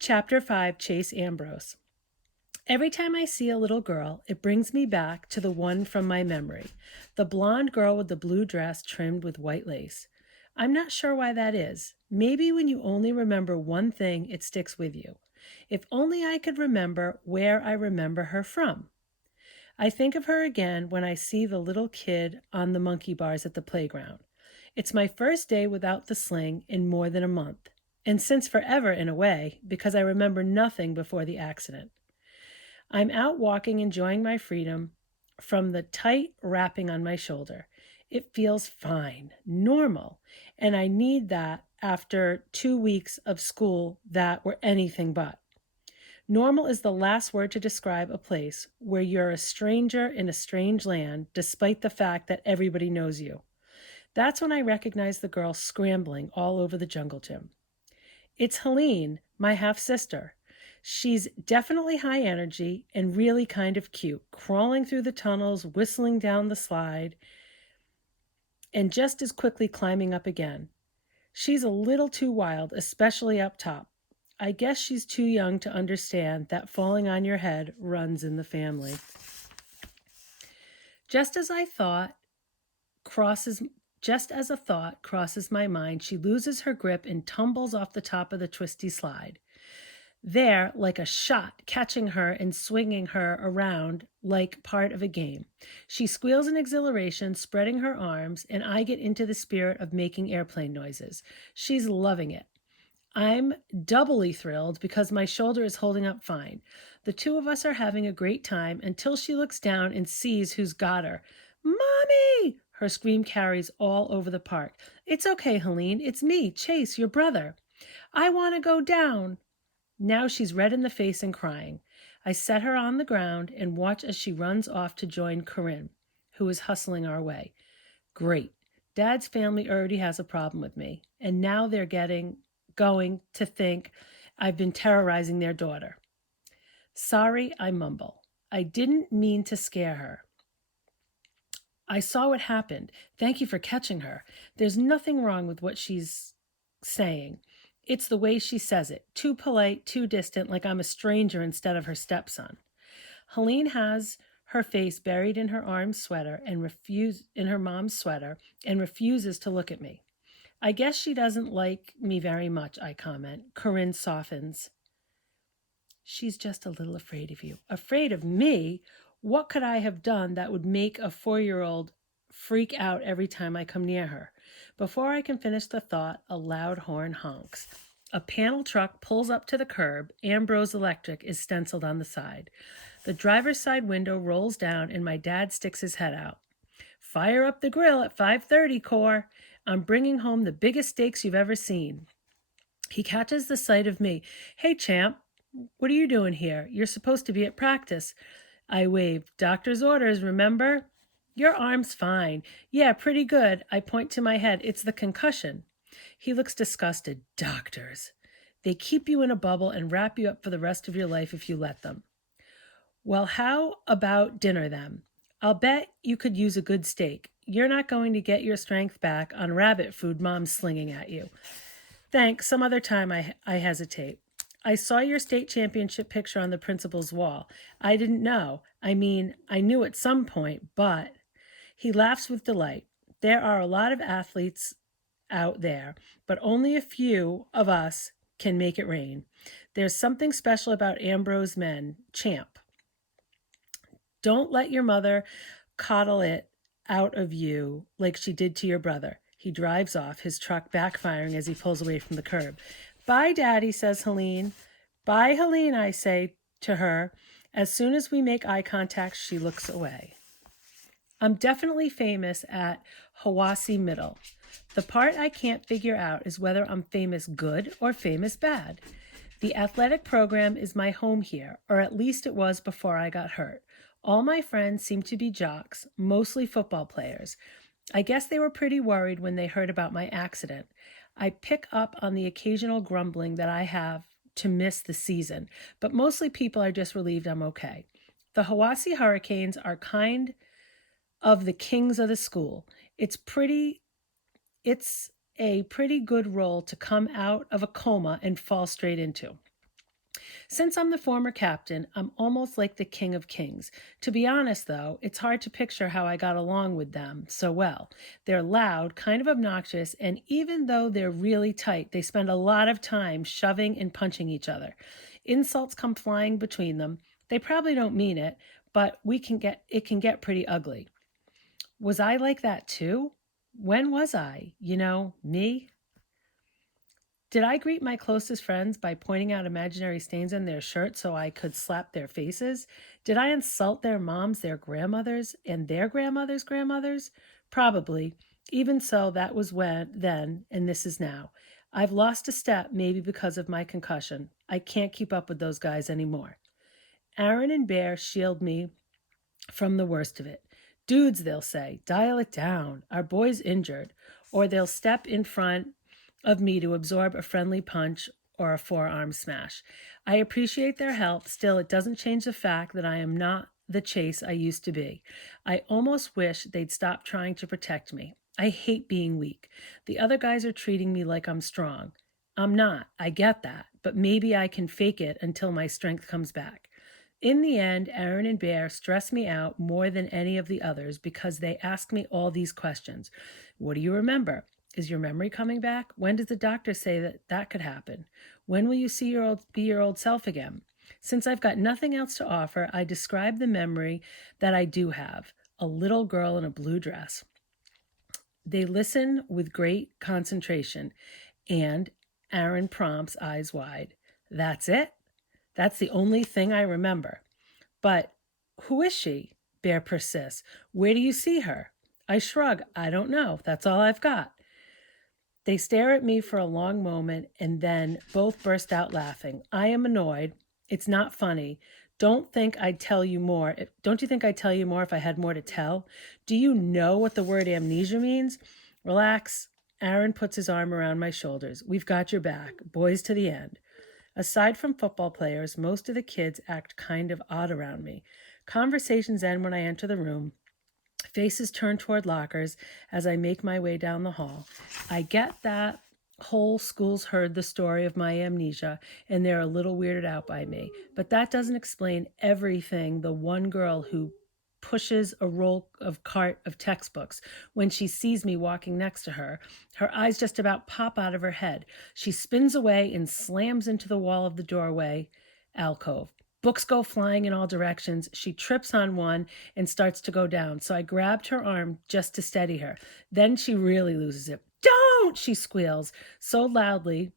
Chapter 5, Chase Ambrose. Every time I see a little girl, it brings me back to the one from my memory, the blonde girl with the blue dress trimmed with white lace. I'm not sure why that is. Maybe when you only remember one thing, it sticks with you. If only I could remember where I remember her from. I think of her again when I see the little kid on the monkey bars at the playground. It's my first day without the sling in more than a month, and since forever in a way, because I remember nothing before the accident. I'm out walking, enjoying my freedom from the tight wrapping on my shoulder. It feels fine, normal, and I need that after 2 weeks of school that were anything but. Normal is the last word to describe a place where you're a stranger in a strange land, despite the fact that everybody knows you. That's when I recognize the girl scrambling all over the jungle gym. It's Helene, my half-sister. She's definitely high energy and really kind of cute, crawling through the tunnels, whistling down the slide, and just as quickly climbing up again. She's a little too wild, especially up top. I guess she's too young to understand that falling on your head runs in the family. Just as a thought crosses my mind, she loses her grip and tumbles off the top of the twisty slide. There, like a shot, catching her and swinging her around like part of a game. She squeals in exhilaration, spreading her arms, and I get into the spirit of making airplane noises. She's loving it. I'm doubly thrilled because my shoulder is holding up fine. The two of us are having a great time until she looks down and sees who's got her. "Mommy!" Her scream carries all over the park. "It's okay, Helene. It's me, Chase, your brother. I want to go down." Now she's red in the face and crying. I set her on the ground and watch as she runs off to join Corinne, who is hustling our way. Great. Dad's family already has a problem with me, and now they're going to think I've been terrorizing their daughter. Sorry, I mumble. I didn't mean to scare her. I saw what happened. Thank you for catching her. There's nothing wrong with what she's saying. It's the way she says it. Too polite, too distant, like I'm a stranger instead of her stepson. Helene has her face buried in her mom's sweater and refuses to look at me. I guess she doesn't like me very much, I comment. Corinne softens. She's just a little afraid of you. Afraid of me? What could I have done that would make a 4-year-old freak out every time I come near her? Before I can finish the thought, a loud horn honks. A panel truck pulls up to the curb. Ambrose Electric is stenciled on the side. The driver's side window rolls down and my dad sticks his head out. Fire up the grill at 5:30, Cor. I'm bringing home the biggest steaks you've ever seen. He catches the sight of me. Hey, champ, what are you doing here? You're supposed to be at practice. I wave. Doctor's orders, remember? Your arm's fine. Yeah, pretty good. I point to my head. It's the concussion. He looks disgusted. Doctors. They keep you in a bubble and wrap you up for the rest of your life if you let them. Well, how about dinner then? I'll bet you could use a good steak. You're not going to get your strength back on rabbit food Mom's slinging at you. Thanks. Some other time I hesitate. I saw your state championship picture on the principal's wall. I didn't know. I mean, I knew at some point, but... He laughs with delight. There are a lot of athletes out there, but only a few of us can make it rain. There's something special about Ambrose men, champ. Don't let your mother coddle it out of you like she did to your brother. He drives off, his truck backfiring as he pulls away from the curb. Bye, Daddy, says Helene. Bye, Helene, I say to her. As soon as we make eye contact, she looks away. I'm definitely famous at Hiwassee Middle. The part I can't figure out is whether I'm famous good or famous bad. The athletic program is my home here, or at least it was before I got hurt. All my friends seem to be jocks, mostly football players. I guess they were pretty worried when they heard about my accident. I pick up on the occasional grumbling that I have to miss the season, but mostly people are just relieved I'm okay. The Hiwassee Hurricanes are kind of the kings of the school. It's a pretty good role to come out of a coma and fall straight into. Since I'm the former captain, I'm almost like the king of kings. To be honest, though, it's hard to picture how I got along with them so well. They're loud, kind of obnoxious, and even though they're really tight, they spend a lot of time shoving and punching each other. Insults come flying between them. They probably don't mean it, but it can get pretty ugly. Was I like that too? When was I? Me? Did I greet my closest friends by pointing out imaginary stains on their shirts so I could slap their faces? Did I insult their moms, their grandmothers, and their grandmothers' grandmothers? Probably. Even so, that was then, and this is now. I've lost a step, maybe because of my concussion. I can't keep up with those guys anymore. Aaron and Bear shield me from the worst of it. Dudes, they'll say, dial it down. Our boy's injured. Or they'll step in front of me to absorb a friendly punch or a forearm smash. I appreciate their help. Still, it doesn't change the fact that I am not the Chase I used to be. I almost wish they'd stop trying to protect me. I hate being weak. The other guys are treating me like I'm strong. I'm not. I get that. But maybe I can fake it until my strength comes back. In the end, Aaron and Bear stress me out more than any of the others because they ask me all these questions. What do you remember? Is your memory coming back? When does the doctor say that could happen? When will you be your old self again? Since I've got nothing else to offer, I describe the memory that I do have, a little girl in a blue dress. They listen with great concentration, and Aaron prompts, eyes wide. That's it? That's the only thing I remember. But who is she? Bear persists. Where do you see her? I shrug. I don't know. That's all I've got. They stare at me for a long moment and then both burst out laughing. I am annoyed. It's not funny. Don't you think I'd tell you more if I had more to tell? Do you know what the word amnesia means? Relax. Aaron puts his arm around my shoulders. We've got your back. Boys to the end. Aside from football players, most of the kids act kind of odd around me. Conversations end when I enter the room. Faces turn toward lockers as I make my way down the hall. I get that whole school's heard the story of my amnesia and they're a little weirded out by me, but that doesn't explain everything. The one girl who pushes a roll of cart of textbooks when she sees me walking next to her. Her eyes just about pop out of her head. She spins away and slams into the wall of the doorway alcove. Books go flying in all directions. She trips on one and starts to go down. So I grabbed her arm just to steady her. Then she really loses it. Don't! She squeals so loudly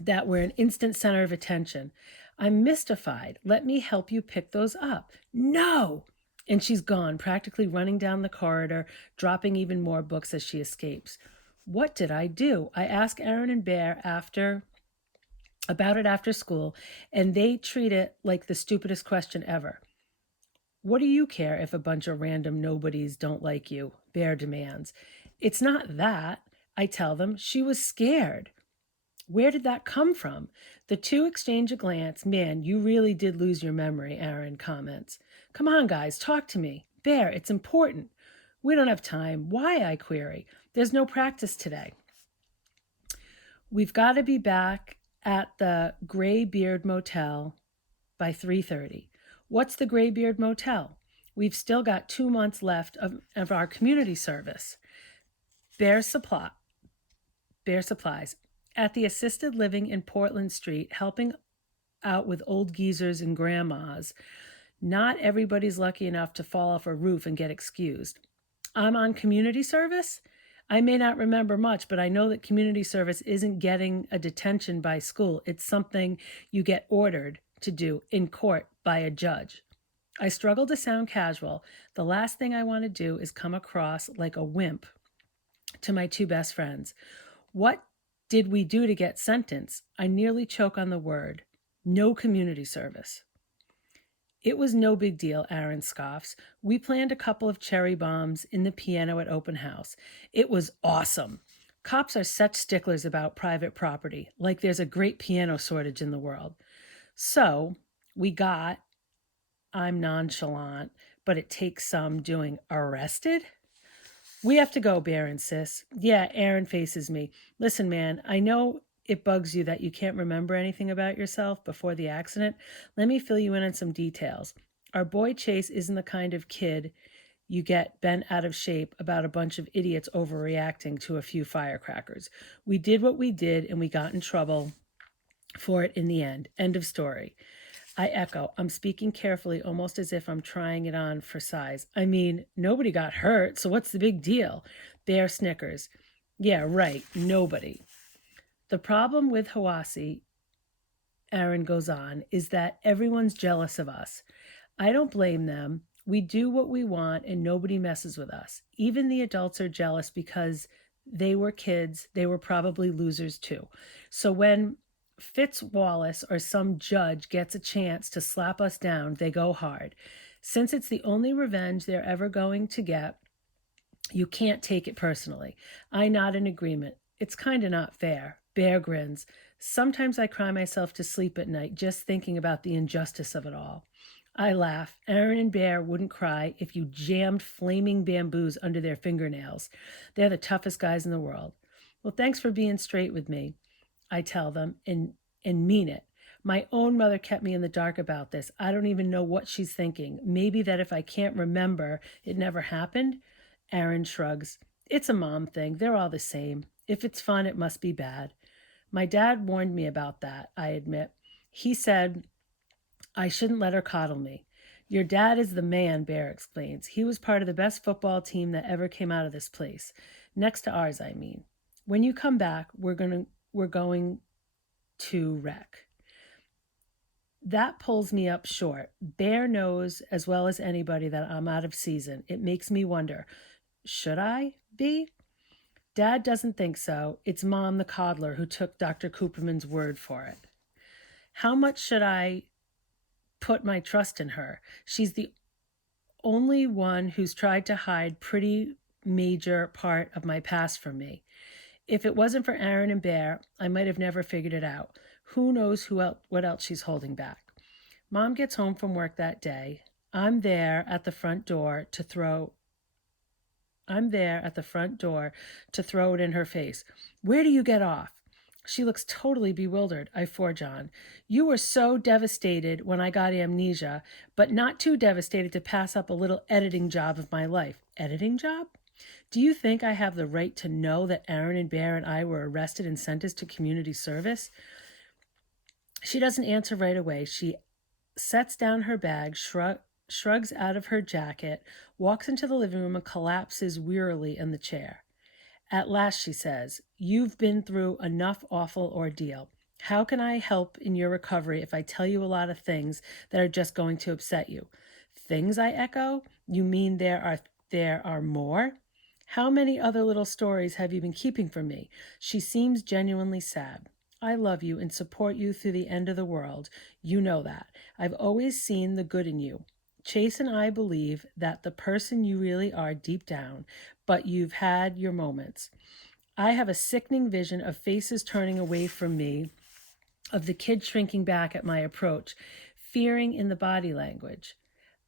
that we're an instant center of attention. I'm mystified. Let me help you pick those up. No! And she's gone, practically running down the corridor, dropping even more books as she escapes. What did I do? I ask Aaron and Bear about it after school, and they treat it like the stupidest question ever. What do you care if a bunch of random nobodies don't like you? Bear demands. It's not that, I tell them. She was scared. Where did that come from? The two exchange a glance. Man, you really did lose your memory, Aaron comments. Come on, guys, talk to me. Bear, it's important. We don't have time. Why? I query. There's no practice today. We've got to be back at the Graybeard Motel by 3:30. What's the Graybeard Motel? We've still got 2 months left of our community service. Bear Supplies. At the assisted living in Portland Street, helping out with old geezers and grandmas. Not everybody's lucky enough to fall off a roof and get excused. I'm on community service? I may not remember much, but I know that community service isn't getting a detention by school. It's something you get ordered to do in court by a judge. I struggle to sound casual. The last thing I want to do is come across like a wimp to my two best friends. What did we do to get sentenced? I nearly choke on the word. No community service. It was no big deal, Aaron scoffs. We planned a couple of cherry bombs in the piano at open house. It was awesome. Cops are such sticklers about private property, like there's a great piano shortage in the world. So I'm nonchalant, but it takes some doing, arrested? We have to go, Bear insists. Yeah, Aaron faces me. Listen, man, I know it bugs you that you can't remember anything about yourself before the accident, let me fill you in on some details. Our boy Chase isn't the kind of kid you get bent out of shape about a bunch of idiots overreacting to a few firecrackers. We did what we did and we got in trouble for it in the end. End of story. I echo. I'm speaking carefully, almost as if I'm trying it on for size. I mean, nobody got hurt, so what's the big deal? Bear snickers. Yeah, right, nobody. The problem with Hawassi, Aaron goes on, is that everyone's jealous of us. I don't blame them. We do what we want and nobody messes with us. Even the adults are jealous because they were kids. They were probably losers too. So when Fitz Wallace or some judge gets a chance to slap us down, they go hard. Since it's the only revenge they're ever going to get, you can't take it personally. I nod in agreement. It's kind of not fair. Bear grins. Sometimes I cry myself to sleep at night just thinking about the injustice of it all. I laugh. Aaron and Bear wouldn't cry if you jammed flaming bamboos under their fingernails. They're the toughest guys in the world. Well, thanks for being straight with me, I tell them, and mean it. My own mother kept me in the dark about this. I don't even know what she's thinking. Maybe that if I can't remember, it never happened? Aaron shrugs. It's a mom thing. They're all the same. If it's fun, it must be bad. My dad warned me about that, I admit. He said I shouldn't let her coddle me. Your dad is the man, Bear explains. He was part of the best football team that ever came out of this place. Next to ours, I mean. When you come back, we're going to wreck. That pulls me up short. Bear knows as well as anybody that I'm out of season. It makes me wonder, should I be? Dad doesn't think so. It's Mom, the coddler, who took Dr. Cooperman's word for it. How much should I put my trust in her? She's the only one who's tried to hide pretty major part of my past from me. If it wasn't for Aaron and Bear, I might have never figured it out. Who knows what else she's holding back. Mom gets home from work that day. I'm there at the front door to throw it in her face. Where do you get off? She looks totally bewildered. I forge on. You were so devastated when I got amnesia, but not too devastated to pass up a little editing job of my life. Editing job? Do you think I have the right to know that Aaron and Bear and I were arrested and sentenced to community service? She doesn't answer right away. She sets down her bag, shrugs out of her jacket, walks into the living room, and collapses wearily in the chair. At last, she says, you've been through enough awful ordeal. How can I help in your recovery if I tell you a lot of things that are just going to upset you? Things, I echo? You mean there are more? How many other little stories have you been keeping from me? She seems genuinely sad. I love you and support you through the end of the world. You know that. I've always seen the good in you. Chase and I believe that the person you really are deep down, but you've had your moments. I have a sickening vision of faces turning away from me, of the kid shrinking back at my approach, fearing in the body language.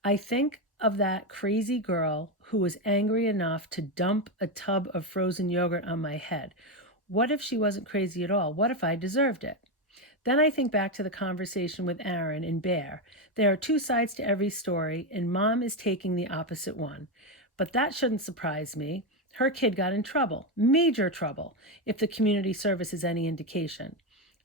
I think of that crazy girl who was angry enough to dump a tub of frozen yogurt on my head. What if she wasn't crazy at all? What if I deserved it? Then I think back to the conversation with Aaron and Bear. There are two sides to every story, and Mom is taking the opposite one. But that shouldn't surprise me. Her kid got in trouble, major trouble, if the community service is any indication.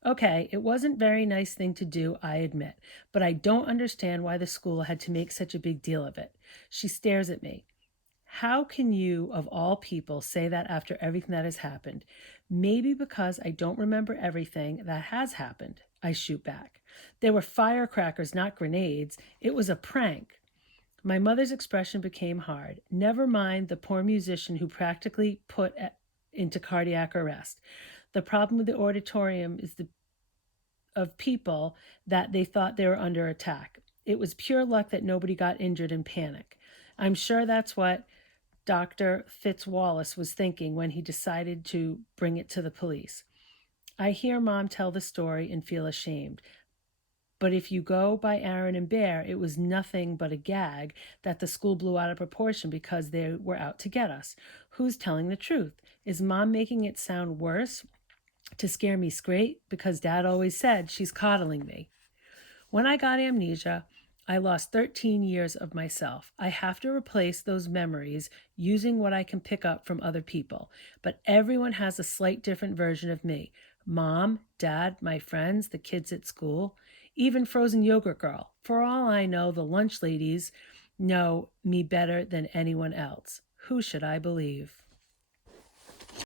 Okay, it wasn't a very nice thing to do, I admit, but I don't understand why the school had to make such a big deal of it. She stares at me. How can you, of all people, say that after everything that has happened? Maybe because I don't remember everything that has happened, I shoot back. There were firecrackers, not grenades. It was a prank. My mother's expression became hard. Never mind the poor musician who practically put into cardiac arrest. The problem with the auditorium is of people that they thought they were under attack. It was pure luck that nobody got injured in panic. I'm sure that's what Dr. Fitz Wallace was thinking when he decided to bring it to the police. I hear Mom tell the story and feel ashamed. But if you go by Aaron and Bear, it was nothing but a gag that the school blew out of proportion because they were out to get us. Who's telling the truth? Is Mom making it sound worse to scare me straight because Dad always said she's coddling me. When I got amnesia, I lost 13 years of myself. I have to replace those memories using what I can pick up from other people. But everyone has a slight different version of me. Mom, Dad, my friends, the kids at school, even Frozen Yogurt Girl. For all I know, the lunch ladies know me better than anyone else. Who should I believe?